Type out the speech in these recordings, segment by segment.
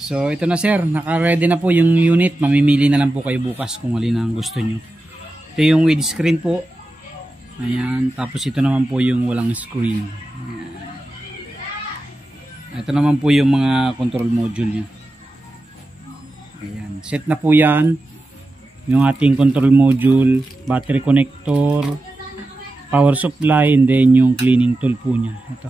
So ito na sir, naka-ready na po yung unit. Mamimili na lang po kayo bukas kung alin ang gusto nyo. Ito yung with screen po. Ayan, tapos ito naman po yung walang screen. Ayan. Ito naman po yung mga control module nya. Ayan, set na po yan. Yung ating control module, battery connector, power supply, and then yung cleaning tool po nya. Ito.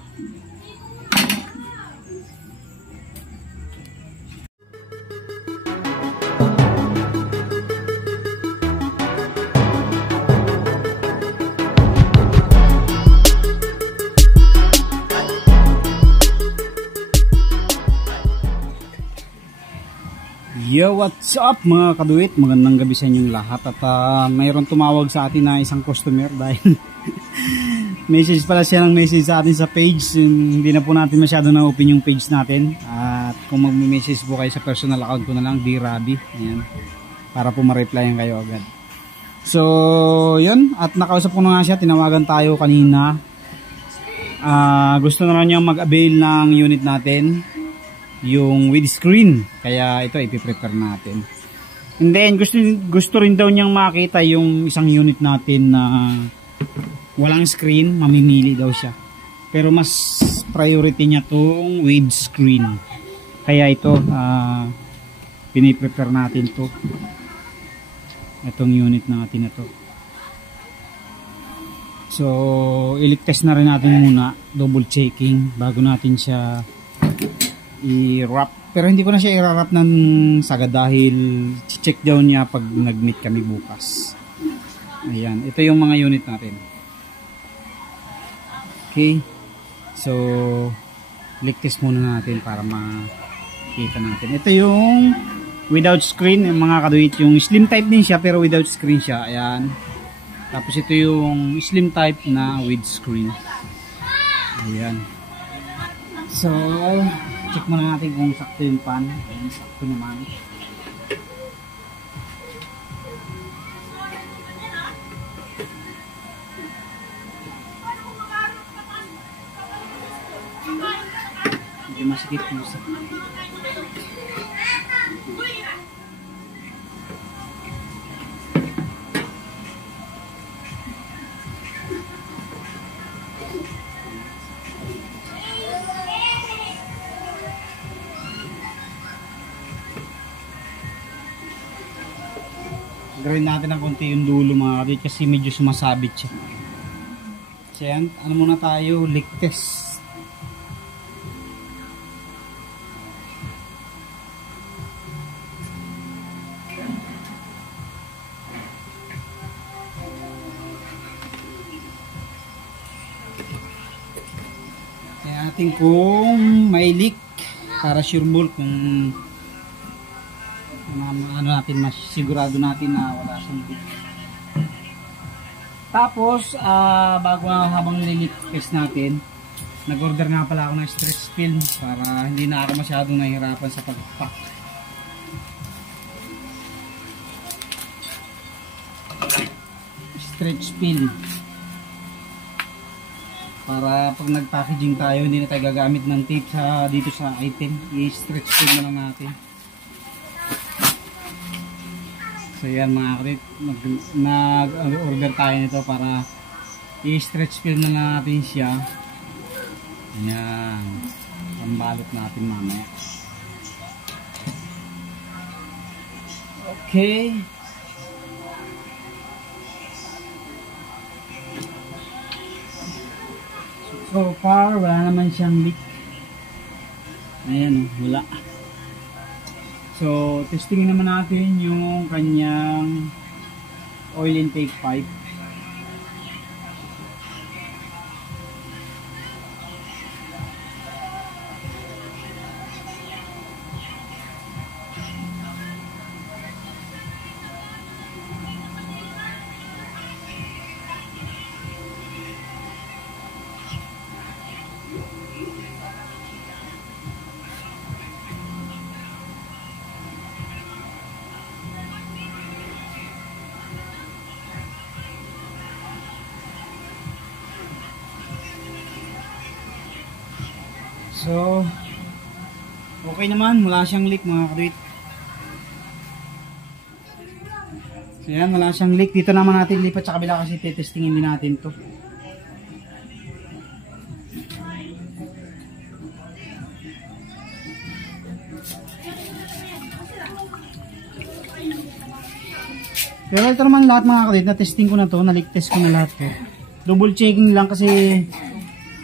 Yo, what's up mga kaduit? Magandang gabi sa inyong lahat. At mayroon tumawag sa atin na isang customer dahil message pala siya ng message sa atin sa page. Hindi na po natin masyado na-open yung page natin. At kung mag-message po kayo sa personal account ko na lang, DRabi. Ayan, para po ma-replyan kayo agad. So, yun. At nakausap ko na nga siya. Tinawagan tayo kanina. Gusto na lang niya mag-avail ng unit natin, yung with screen, kaya ito ipiprepare natin. And then gusto rin daw niyang makita yung isang unit natin na walang screen. Mamimili daw siya, pero mas priority niya tong with screen, kaya ito piniprepare natin to, itong unit natin na to. So i-test na rin natin muna, double checking bago natin siya i-wrap. Pero hindi ko na siya i-wrap ng sagad dahil check daw niya pag nag-meet kami bukas. Ayan, ito yung mga unit natin. Okay, so test muna natin para makita natin. Ito yung without screen, yung mga kaduit. Yung slim type din siya pero without screen siya. Ayan. Tapos ito yung slim type na with screen. Ayan. So check muna natin kung sakto yung pan. Ayan, sakto naman. Medyo masikip po sa gawin natin ng konti yung dulo mga kapit kasi medyo sumasabit siya. So yan, ano muna tayo, leak test. Kaya natin kung may leak para sure ball, kung ano natin, mas sigurado natin na wala siyang leak. Tapos bago habang nililit test natin, nag-order nga pala ako ng stretch film para hindi na ako masyadong nahihirapan sa pag-pack. Stretch film para pag nag-packaging tayo hindi na tayo gagamit ng tape dito sa item, i-stretch film na lang natin. So yan mga kapit, nag-order tayo nito para i-stretch film na natin siya. Yan, pambalot natin mamaya. Okay. So far wala naman siyang leak. Ayan, wala. So, testingin naman natin yung kanyang oil intake pipe. So, okay naman, wala siyang leak mga kadwit. So yan, wala siyang leak. Dito naman natin lipat sa kabila kasi testingin din natin to. Pero ito naman lahat mga kadwit, na testing ko na to, na-leak test ko na lahat to. Double checking lang kasi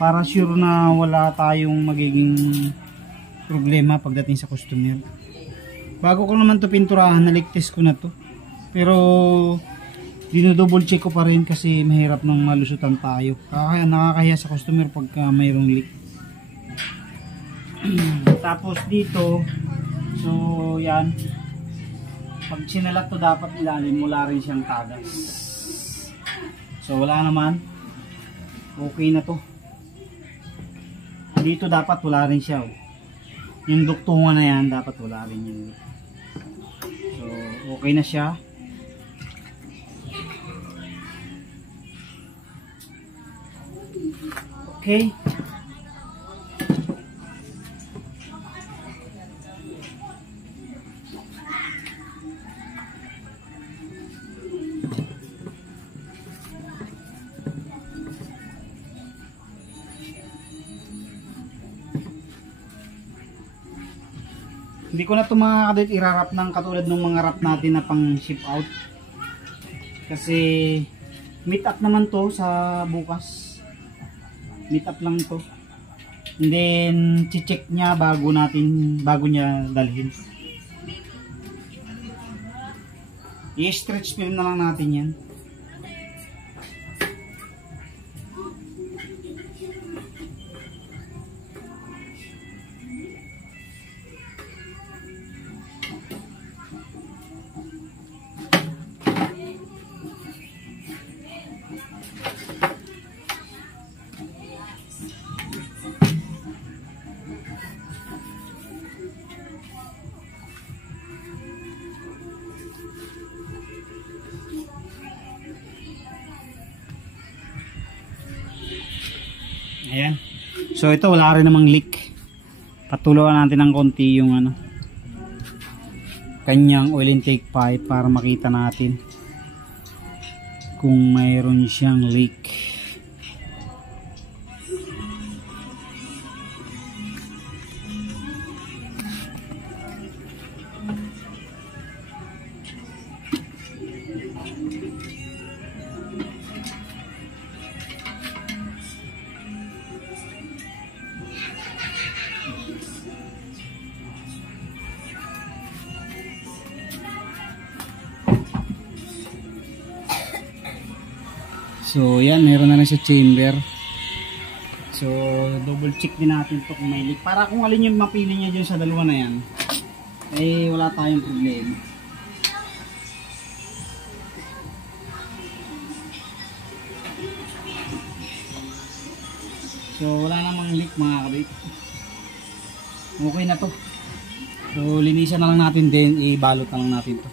para sure na wala tayong magiging problema pagdating sa customer. Bago ko naman to pinturahan, na-leak test ko na to. Pero dino-double check ko pa rin kasi mahirap nang malusutan tayo. Kaya nakakahiya sa customer pagka mayroong leak. Tapos dito, so yan. Pag sinalat to dapat ilalim, wala rin siyang tagas. So wala naman. Okay na to. Dito dapat wala rin siya. Yung duktungan na yan dapat wala rin yun. So okay na siya. Okay. Hindi ko na ito mga kadwit irarap ng katulad ng mga wrap natin na pang ship out. Kasi meet up naman to sa bukas. Meet up lang to. And then check niya bago niya dalhin. I-stretch film na lang natin yan. Ayan. So ito wala rin namang leak. Patuluan natin ng konti yung kanyang oil intake pipe para makita natin kung mayroon siyang leak. So yan, meron na lang sa chamber. So double check din natin to kung may leak. Para kung alin yung mapili niya dyan sa dalawa na yan, eh wala tayong problema. So wala namang leak mga kadwit. Okay na to. So linisan na lang natin din, ibalot na lang natin to.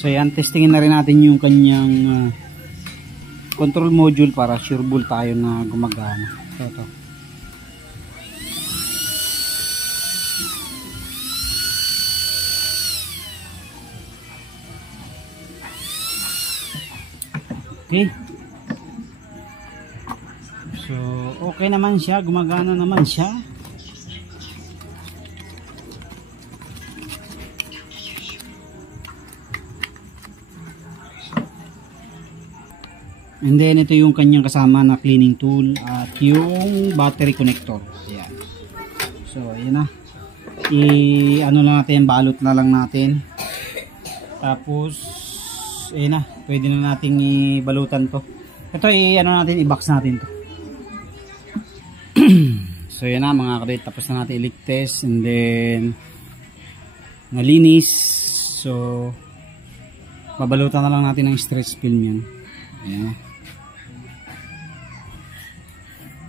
So yan, testingin na rin natin yung kanyang control module para sure ball tayo na gumagana. So ito. Okay. So okay naman siya, gumagana naman siya. And then ito yung kanyang kasama na cleaning tool at yung battery connector. Ayan. So ayan na. Ano lang natin, balot na lang natin. Tapos ayan na, pwede na nating ibalutan to. Ito ano natin, i-box natin to. So ayan na mga kadwit, tapos na natin i-leak test and then nalinis. So babalutan na lang natin ng stretch film yan. Ayan na.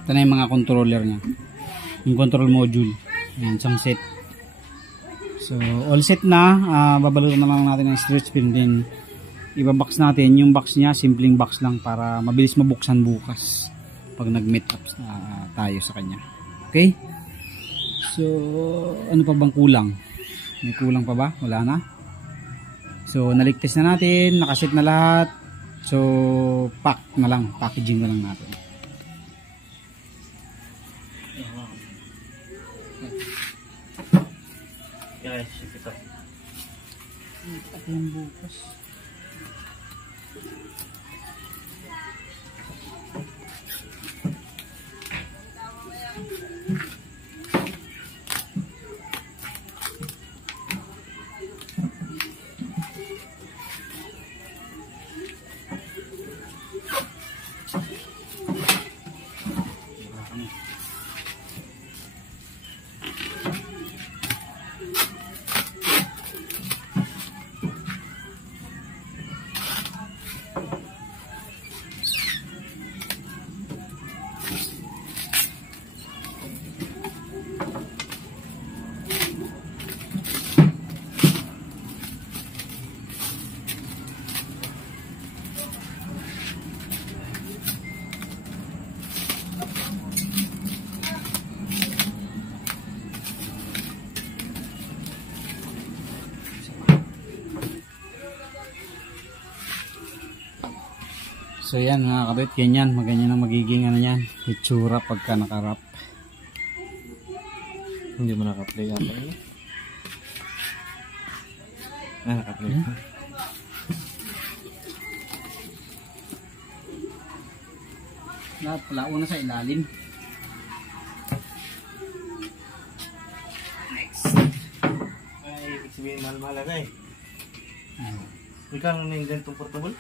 Ito na yung mga controller nya, yung control module. Ayan, isang set. So all set na. Babalutan na lang natin ng stretch film, din ibabox natin. Yung box nya, simpleng box lang para mabilis mabuksan bukas pag nag meet up tayo sa kanya. Okay, So, ano pa bang kulang? May kulang pa ba? Wala na. So, naligtas na natin, nakaset na lahat. So, pack na lang, packaging na lang natin. Guys, ship ito. At yung bukas. So yan mga kabit, ganyan, maganyan ang magiging ano yan, itsura pagka nakarap. Hindi mo nakaplay yata yun. Nakaplay. Lahat pala, una sa ilalim. Next. Ay, ibig sabihin mahal-mahal na eh. Ikaw na yung ganitong portable?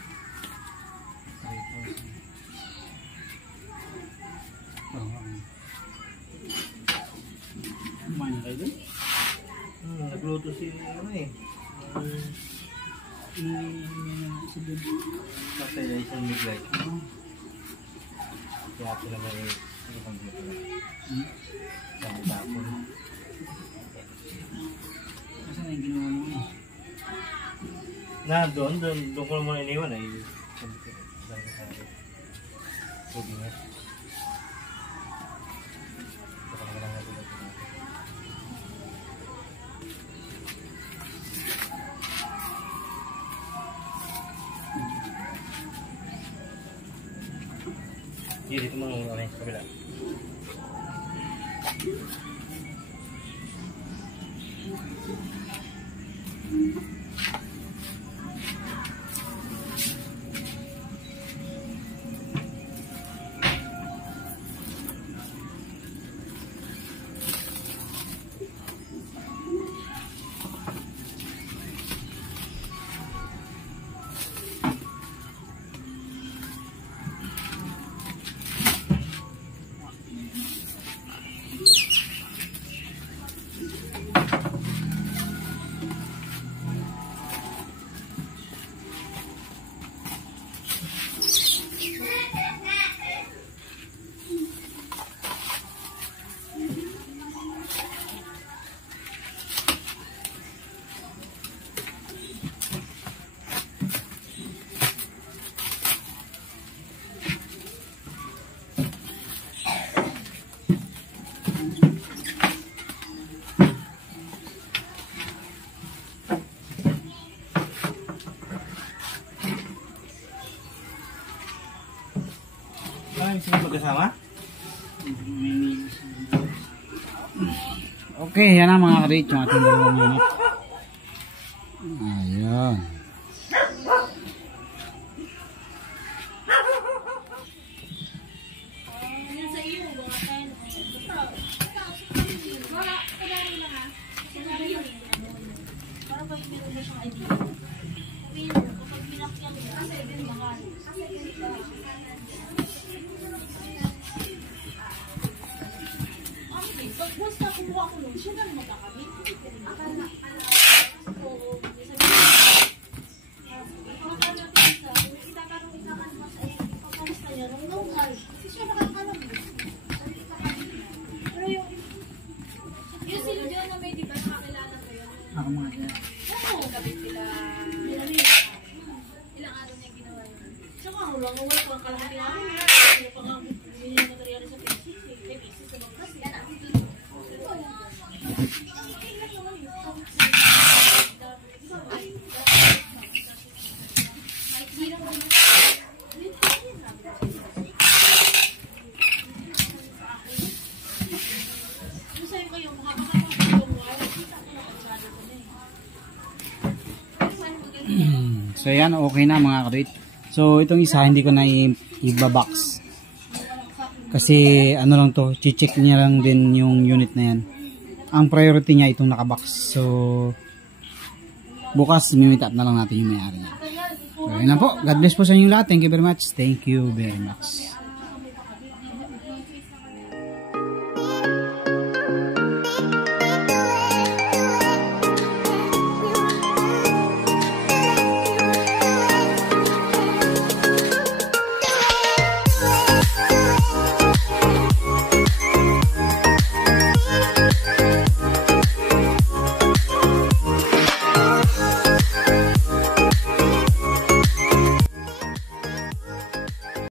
Kumain na kayo dun? Nagluto si ano eh. Kasi isang miglay. Kaya ito naman eh. Isang miglay. Sabi tapon. Kasi na yung ginawa mo eh. Doon ko naman iniwan eh. Sabi ko sa akin. Sabi nga. Baka naman ang natulad ko natin. Dito mo ano eh, kabila. Sino magkasama? Okay, yan na mga karit, yung ating dalawang unit. Ayan. Basta kumuha ko nun, siya na magkakamit. Akala, yung sila dyan na may diba nakakilala ko yun? Ako mga dyan. Oo, kapit nila. Ilang araw niya ginawa yun. Tsaka wala pang kalahati namin. Wala pang mga materialis sa pieces. May pieces sa mga kasi. So yan, okay na mga kaduit. So itong isa hindi ko na i-box. Kasi ano lang to, check niya lang din yung unit na yan. Ang priority niya itong nakabox. So bukas mimit up na lang natin yung may-ari niya. So yun lang po. God bless po sa inyong lahat. Thank you very much. Thank you very much.